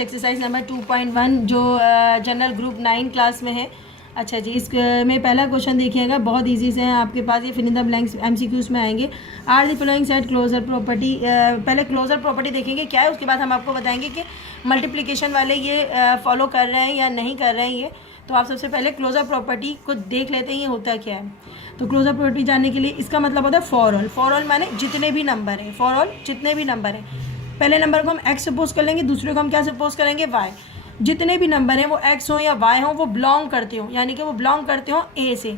Exercise number 2.1 जो general group 9 class में है। अच्छा जी, इसमें पहला क्वेश्चन देखिएगा, बहुत इजी से है आपके पास, ये fill in the blanks MCQs में आएंगे। Are the following set closure property, पहले क्लोजर प्रॉपर्टी देखेंगे क्या है, उसके बाद हम आपको बताएंगे कि मल्टीप्लिकेशन वाले ये फॉलो कर रहे हैं या नहीं कर रहे हैं ये। तो आप सबसे पहले क्लोजर प्रॉपर्टी को देख लेते हैं ये होता क्या है। तो क्लोजर प्रॉपर्टी जानने के लिए इसका मतलब होता है फॉर ऑल। फॉर ऑल माने जितने भी नंबर हैं, फॉर ऑल जितने भी नंबर हैं। पहले नंबर को हम एक्स सपोज कर लेंगे, दूसरे को हम क्या सपोज करेंगे, वाई। जितने भी नंबर हैं वो एक्स हो या वाई हो, वो बिलोंग करते हो, यानी कि वो बिलोंग करते हो ए से।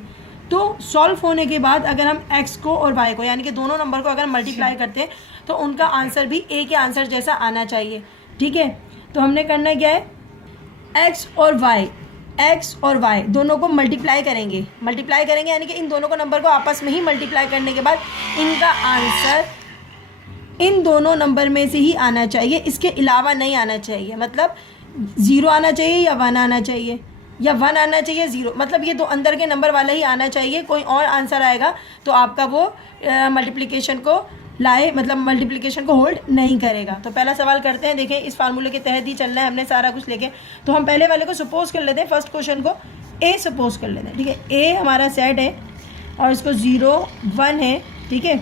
तो सॉल्व होने के बाद अगर हम एक्स को और वाई को, यानी कि दोनों नंबर को अगर मल्टीप्लाई करते हैं तो उनका आंसर भी ए के आंसर जैसा आना चाहिए। ठीक है, तो हमने करना क्या है, एक्स और वाई दोनों को मल्टीप्लाई करेंगे यानी कि इन दोनों को नंबर को आपस में ही मल्टीप्लाई करने के बाद इनका आंसर इन दोनों नंबर में से ही आना चाहिए, इसके अलावा नहीं आना चाहिए। मतलब 0 आना चाहिए या 1 आना चाहिए, या 1 आना चाहिए 0, मतलब ये दो अंदर के नंबर वाला ही आना चाहिए। कोई और आंसर आएगा तो आपका वो मल्टीप्लिकेशन को लाए, मतलब मल्टीप्लिकेशन को होल्ड नहीं करेगा। तो पहला सवाल करते हैं, देखें इस फार्मूले के तहत ही चलना है हमने सारा कुछ लेके। तो हम पहले वाले को सपोज कर लेते हैं, फर्स्ट क्वेश्चन को ए सपोज कर लेते हैं। ठीक है, ए हमारा सेट है और इसको 0 1 है। ठीक है,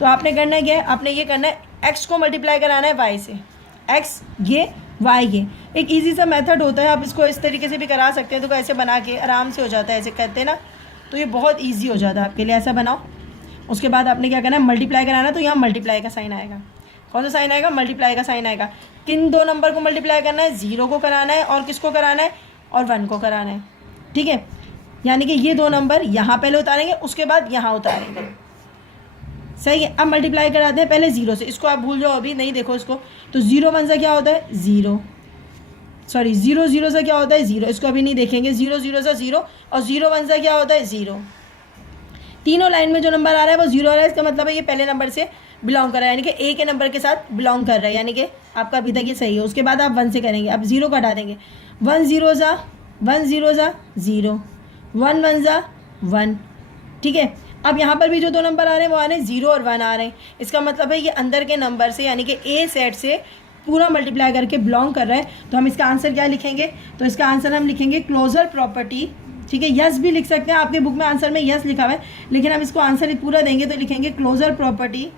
तो आपने करना क्या है, आपने ये करना है, एक्स को मल्टीप्लाई कराना है वाई से, एक्स ये वाई ये। एक इजी सा मेथड होता है, आप इसको इस तरीके से भी करा सकते हैं। तो ऐसे बना के आराम से हो जाता है, ऐसे करते हैं ना तो ये बहुत ईजी हो जाता है आपके लिए। ऐसा बनाओ, उसके बाद आपने क्या करना है, मल्टीप्लाई कराना है। तो यहाँ मल्टीप्लाई का साइन आएगा, कौन सा साइन आएगा, मल्टीप्लाई का साइन आएगा। किन दो नंबर को मल्टीप्लाई करना है, 0 को कराना है और किसको कराना है, और 1 को कराना है। ठीक है, यानी कि ये दो नंबर यहाँ पहले उतारेंगे, उसके बाद यहाँ उतारेंगे। सही है, अब मल्टीप्लाई कराते हैं पहले 0 से, इसको आप भूल जाओ अभी नहीं देखो इसको। तो 0 1 से क्या होता है 0, सॉरी 0 0 से क्या होता है 0, इसको अभी नहीं देखेंगे। 0 0 से 0 और 0 1 से क्या होता है 0। तीनों लाइन में जो नंबर आ रहा है वो 0 आ रहा है, इसका मतलब है ये पहले नंबर से बिलोंग कर रहा है, यानी कि ए के नंबर के साथ बिलोंग कर रहा है, यानी कि आपका अभी तक ये सही है। उसके बाद आप 1 से करेंगे, अब 0 को हटा देंगे। 1 0 सा 0, 1 1 सा 1। ठीक है, अब यहाँ पर भी जो दो नंबर आ रहे हैं वो आ रहे हैं 0 और 1 आ रहे हैं। इसका मतलब है ये अंदर के नंबर से, यानी कि ए सेट से पूरा मल्टीप्लाई करके बिलोंग कर रहा है। तो हम इसका आंसर क्या लिखेंगे, तो इसका आंसर हम लिखेंगे क्लोजर प्रॉपर्टी। ठीक है, यस भी लिख सकते हैं, आपके बुक में आंसर में यस लिखा हुआ है, लेकिन हम इसको आंसर पूरा देंगे तो लिखेंगे closure property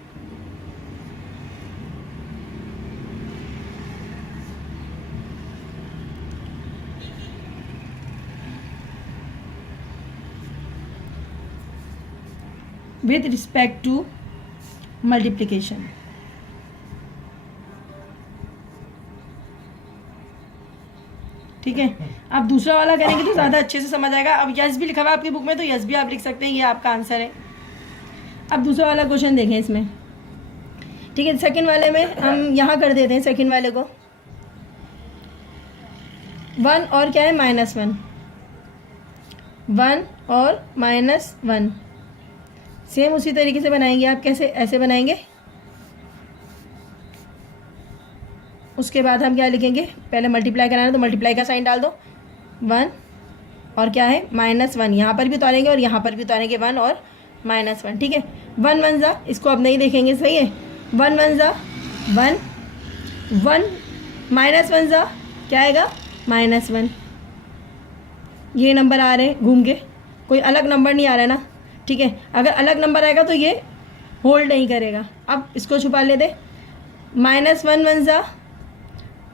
with respect to multiplication। ठीक है, आप दूसरा वाला करेंगे तो ज़्यादा अच्छे से समझ आएगा। अब यस भी लिखा हुआ है आपकी बुक में, तो यस भी आप लिख सकते हैं, ये आपका आंसर है। अब दूसरा वाला क्वेश्चन देखें इसमें। ठीक है, सेकंड वाले में हम यहाँ कर देते हैं, सेकंड वाले को 1 और क्या है -1, 1 और -1 सेम उसी तरीके से बनाएंगे आप। कैसे, ऐसे बनाएंगे। उसके बाद हम क्या लिखेंगे, पहले मल्टीप्लाई कराना है तो मल्टीप्लाई का साइन डाल दो, 1 और क्या है -1, यहाँ पर भी उतारेंगे और यहाँ पर भी उतारेंगे 1 और -1। ठीक है, 1 1 जा, इसको अब नहीं देखेंगे, सही है। 1 1 जा 1, 1 -1 जा क्या आएगा -1। ये नंबर आ रहे हैं घूम के, कोई अलग नंबर नहीं आ रहा है ना। ठीक है, अगर अलग नंबर आएगा तो ये होल्ड नहीं करेगा। अब इसको छुपा लेते, -1 1 जा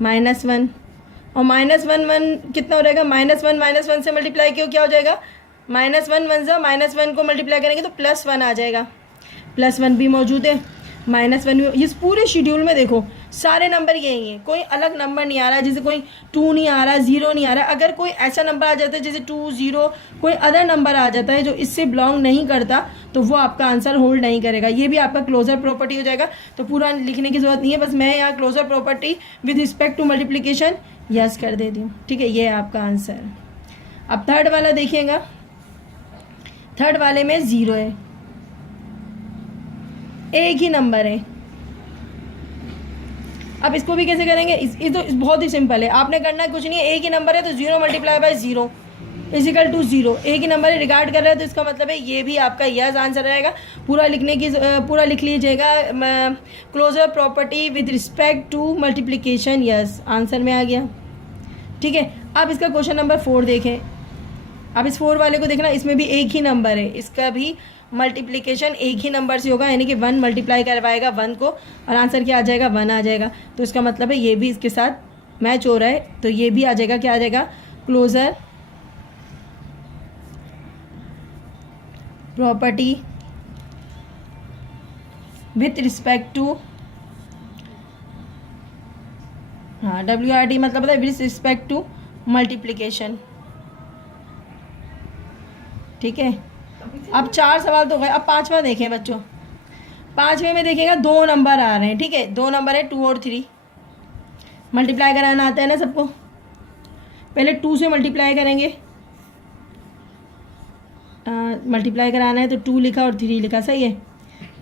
-1 और -1 1 कितना हो जाएगा, -1 से मल्टीप्लाई क्यों क्या हो जाएगा, -1 1 जा -1 को मल्टीप्लाई करेंगे तो +1 आ जाएगा। +1 भी मौजूद है, -1 भी। इस पूरे शेड्यूल में देखो सारे नंबर यही हैं, कोई अलग नंबर नहीं आ रहा, जैसे कोई 2 नहीं आ रहा, 0 नहीं आ रहा। अगर कोई ऐसा नंबर आ जाता है जैसे 2 0, कोई अदर नंबर आ जाता है जो इससे बिलोंग नहीं करता, तो वो आपका आंसर होल्ड नहीं करेगा। ये भी आपका क्लोजर प्रॉपर्टी हो जाएगा। तो पूरा लिखने की जरूरत नहीं है, बस मैं यहाँ closure property with respect to multiplication yes कर देती हूँ। ठीक है, ये है आपका आंसर। अब थर्ड वाला देखिएगा, थर्ड वाले में 0 है, एक ही नंबर है। अब इसको भी कैसे करेंगे, तो बहुत ही सिंपल है। आपने करना है कुछ नहीं है, एक ही नंबर है तो 0 × 0, इजिकल टू 0, एक ही नंबर रिगार्ड कर रहा है तो इसका मतलब है ये भी आपका यस आंसर रहेगा। पूरा लिख लीजिएगा। Closure property with respect to multiplication, yes answer में आ गया। ठीक है, अब इसका क्वेश्चन नंबर 4 देखें। अब इस 4 वाले को देखना, इसमें भी एक ही नंबर है, इसका भी मल्टीप्लिकेशन एक ही नंबर से होगा, यानी कि 1 मल्टीप्लाई करवाएगा 1 को और आंसर क्या आ जाएगा 1 आ जाएगा। तो इसका मतलब है ये भी इसके साथ मैच हो रहा है, तो ये भी आ जाएगा, क्या आ जाएगा, closure property with respect to, हाँ WRT मतलब है विथ रिस्पेक्ट टू मल्टीप्लिकेशन। ठीक है, अब 4 सवाल तो गए, अब 5वां देखें बच्चों। 5वें में देखिएगा 2 नंबर आ रहे हैं। ठीक है, 2 नंबर है 2 और 3। मल्टीप्लाई कराना आता है ना सबको, पहले 2 से मल्टीप्लाई करेंगे। मल्टीप्लाई कराना है तो 2 लिखा और 3 लिखा, सही है।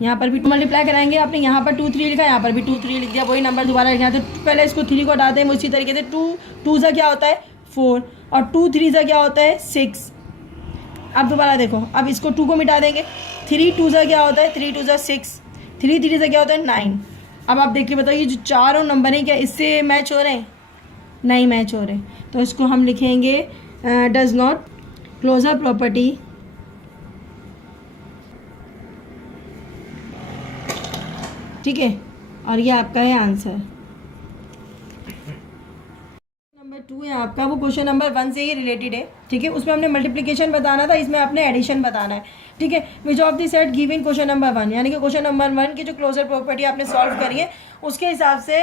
यहाँ पर भी 2 मल्टीप्लाई कराएंगे, आपने यहाँ पर 2 3 लिखा, यहाँ पर भी 2 3 लिख दिया, वही नंबर दोबारा लिखा। तो पहले इसको 3 को हटाते हैं उसी तरीके से। 2 से क्या होता है 4 और 2 3 से क्या होता है 6। अब दोबारा देखो, अब इसको 2 को मिटा देंगे। 3 2 से क्या होता है 3 2 से 6, 3 3 से क्या होता है 9। अब आप देखिए बताइए जो चारों नंबर हैं क्या इससे मैच हो रहे हैं, नहीं मैच हो रहे, तो इसको हम लिखेंगे डज नॉट, क्लोजर प्रॉपर्टी ठीक है, और ये आपका है आंसर। नंबर 2 है आपका, वो क्वेश्चन नंबर 1 से ही रिलेटेड है। ठीक है, उसमें हमने मल्टीप्लिकेशन बताना था, इसमें आपने एडिशन बताना है। ठीक है, which of the set given question number 1, यानी कि क्वेश्चन नंबर 1 की जो क्लोजर प्रॉपर्टी आपने सॉल्व करी है उसके हिसाब से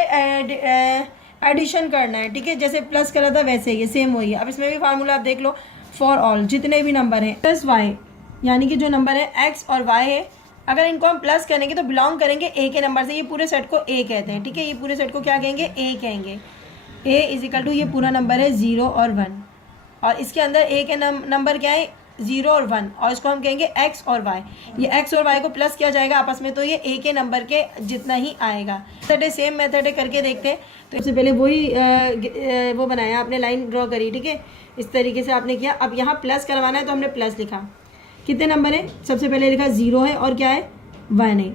एडिशन करना है। ठीक है, जैसे प्लस करा था वैसे ही सेम वही है। अब इसमें भी फार्मूला आप देख लो, फॉर ऑल जितने भी नंबर हैं प्लस वाई, यानी कि जो नंबर है एक्स और वाई है, अगर इनको हम प्लस करेंगे तो बिलोंग करेंगे ए के नंबर से। ये पूरे सेट को ए कहते हैं। ठीक है, ये पूरे सेट को क्या कहेंगे ए कहेंगे। ए इजिकल टू ये पूरा नंबर है 0 और 1, और इसके अंदर ए के नंबर क्या है 0 और 1, और इसको हम कहेंगे एक्स और वाई। ये एक्स और वाई को प्लस किया जाएगा आपस में, तो ये ए के नंबर के जितना ही आएगा। मेथड है, सेम मेथड है, करके देखते हैं। तो सबसे पहले वही वो बनाया आपने, लाइन ड्रॉ करी। ठीक है, इस तरीके से आपने किया। अब यहाँ प्लस करवाना है तो हमने प्लस लिखा। कितने नंबर है, सबसे पहले लिखा 0 है और क्या है 1 है।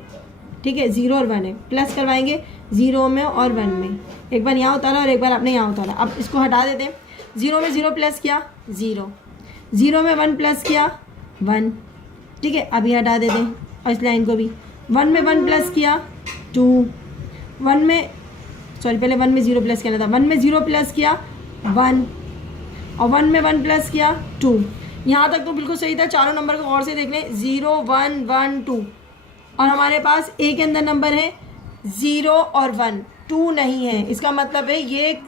ठीक है, 0 और 1 है, प्लस करवाएंगे 0 में और 1 में। एक बार यहाँ उतारा और एक बार आपने यहाँ उतारा। अब इसको हटा देते हैं। 0 में 0 प्लस किया 0, 0 में 1 प्लस किया 1। ठीक है, अभी हटा देते हैं, और इस लाइन को भी 1 में 1 प्लस किया 2, 1 में पहले 1 में 0 प्लस करना था, 1 में 0 प्लस किया 1, और 1 में 1 प्लस किया 2। यहाँ तक तो बिल्कुल सही था। चारों नंबर को और से देख लें, 0 1 1 2, और हमारे पास ए के अंदर नंबर है 0 और 1, 2 नहीं है। इसका मतलब है ये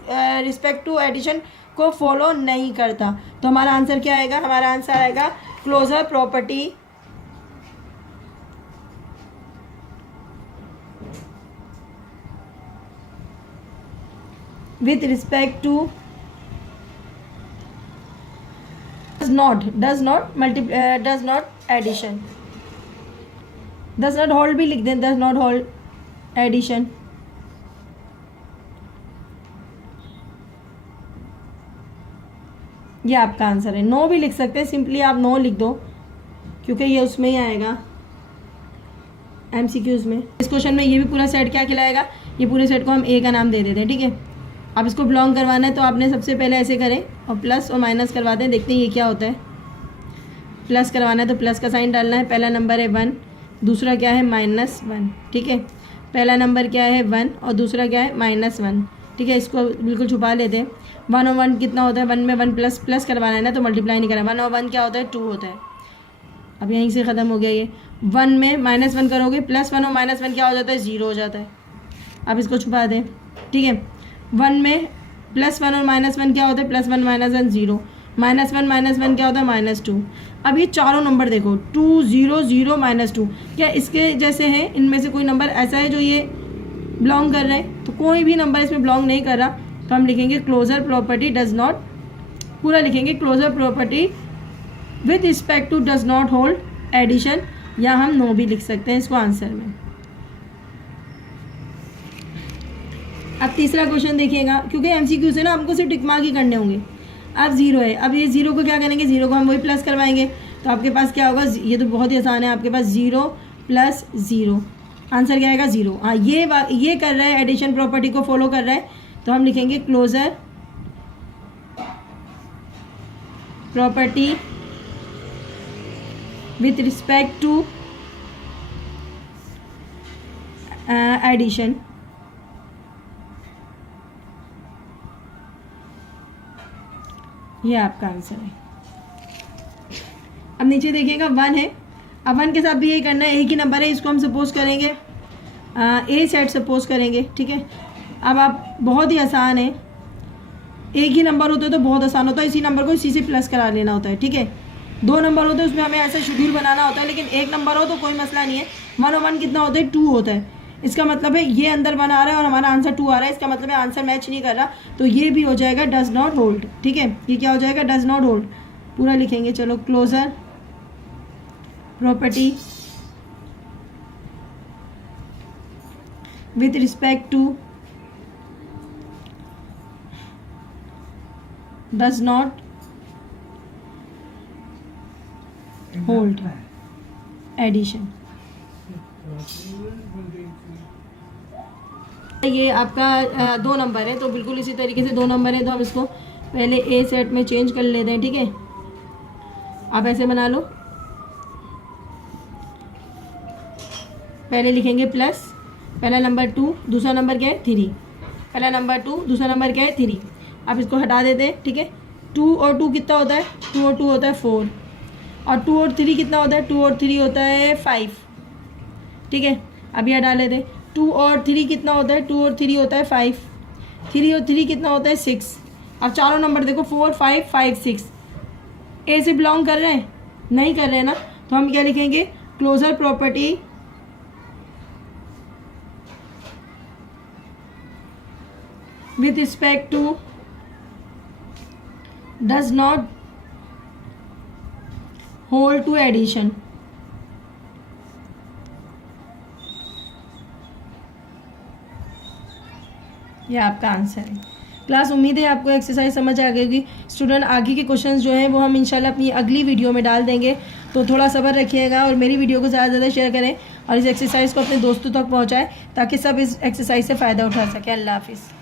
रिस्पेक्ट टू एडिशन को फॉलो नहीं करता। तो हमारा आंसर क्या आएगा, हमारा आंसर आएगा closure property with respect to does not addition, does not hold भी लिख दें, does not hold addition। ये आपका आंसर है। नो भी लिख सकते हैं, सिंपली आप नो लिख दो, क्योंकि ये उसमें ही आएगा MCQs में। इस क्वेश्चन में ये भी पूरा सेट क्या खिलाएगा, ये पूरे सेट को हम ए का नाम दे देते हैं। ठीक है, अब इसको बिलोंग करवाना है तो आपने सबसे पहले ऐसे करें और प्लस और माइनस करवाते हैं, देखते हैं ये क्या होता है। प्लस करवाना है तो प्लस का साइन डालना है। पहला नंबर है 1, दूसरा क्या है -1। ठीक है, पहला नंबर क्या है 1 और दूसरा क्या है -1। ठीक है, इसको बिल्कुल छुपा लेते हैं। 1 और 1 कितना होता है, 1 में 1 प्लस करवाना है ना, तो मल्टीप्लाई नहीं करना। 1 और 1 क्या होता है 2 होता है। अब यहीं से ख़त्म हो गया ये। 1 में -1 करोगे, +1 और -1 क्या हो जाता है 0 हो जाता है। अब इसको छुपा दें। ठीक है, 1 में +1 और -1 क्या होता है, +1 -1 0, -1 -1 क्या होता है -2। अब ये चारों नंबर देखो 2 0 0 -2, क्या इसके जैसे हैं? इनमें से कोई नंबर ऐसा है जो ये बिलोंग कर रहे हैं? तो कोई भी नंबर इसमें बिलोंग नहीं कर रहा, तो हम लिखेंगे क्लोजर प्रॉपर्टी डज नॉट, पूरा लिखेंगे closure property with respect to does not hold addition, या हम नो भी लिख सकते हैं इसको आंसर में। अब तीसरा क्वेश्चन देखिएगा, क्योंकि MCQ से ना हमको सिर्फ टिक मार्क ही करने होंगे। अब ज़ीरो है, अब ये ज़ीरो को क्या करेंगे, ज़ीरो को हम वही प्लस करवाएंगे, तो आपके पास क्या होगा, ये तो बहुत ही आसान है, आपके पास 0 + 0, आंसर क्या आएगा 0। हाँ, ये कर रहा है, एडिशन प्रॉपर्टी को फॉलो कर रहा है, तो हम लिखेंगे closure property with respect to addition. ये आपका आंसर है। अब नीचे देखिएगा 1 है, अब 1 के साथ भी यही करना है, एक ही नंबर है, इसको हम सपोज करेंगे ए सेट सपोज करेंगे, ठीक है। अब आप बहुत ही आसान है, एक ही नंबर होता है तो बहुत आसान होता है, इसी नंबर को इसी से प्लस करा लेना होता है, ठीक है। 2 नंबर होते हैं उसमें हमें ऐसा शेड्यूल बनाना होता है, लेकिन एक नंबर हो तो कोई मसला नहीं है। 1 और 1 कितना होता है, 2 होता है। इसका मतलब है ये अंदर 1 आ रहा है और हमारा आंसर 2 आ रहा है, इसका मतलब है आंसर मैच नहीं कर रहा, तो ये भी हो जाएगा डज नॉट होल्ड, ठीक है। ये क्या हो जाएगा, डज नॉट होल्ड, पूरा लिखेंगे। चलो, closure property with respect to does not hold addition. ये आपका 2 नंबर है, तो बिल्कुल इसी तरीके से 2 नंबर है, तो हम इसको पहले ए सेट में चेंज कर लेते हैं, ठीक है। आप ऐसे बना लो, पहले लिखेंगे प्लस, पहला नंबर 2, दूसरा नंबर क्या है 3, पहला नंबर 2, दूसरा नंबर क्या है 3। आप इसको हटा देते हैं, ठीक है। 2 और 2 कितना होता है, 2 और 2 होता है 4, और 2 और 3 कितना होता है, 2 और 3 होता है 5, ठीक है। अब यह डाल लेते हैं, 2 और 3 कितना होता है, 2 और 3 होता है 5, 3 और 3 कितना होता है 6। अब चारों नंबर देखो 4 5 5 6, ए से बिलोंग कर रहे हैं, नहीं कर रहे हैं ना, तो हम क्या लिखेंगे, closure property with respect to does not hold to addition। ये आपका आंसर है। क्लास, उम्मीद है आपको एक्सरसाइज समझ आ गई होगी। स्टूडेंट, आगे के क्वेश्चंस जो हैं वो हम इंशाल्लाह अपनी अगली वीडियो में डाल देंगे, तो थोड़ा सब्र रखिएगा और मेरी वीडियो को ज़्यादा से ज़्यादा शेयर करें और इस एक्सरसाइज को अपने दोस्तों तक पहुँचाएँ ताकि सब इस एक्सरसाइज से फ़ायदा उठा सकें। अल्लाह हाफिज़।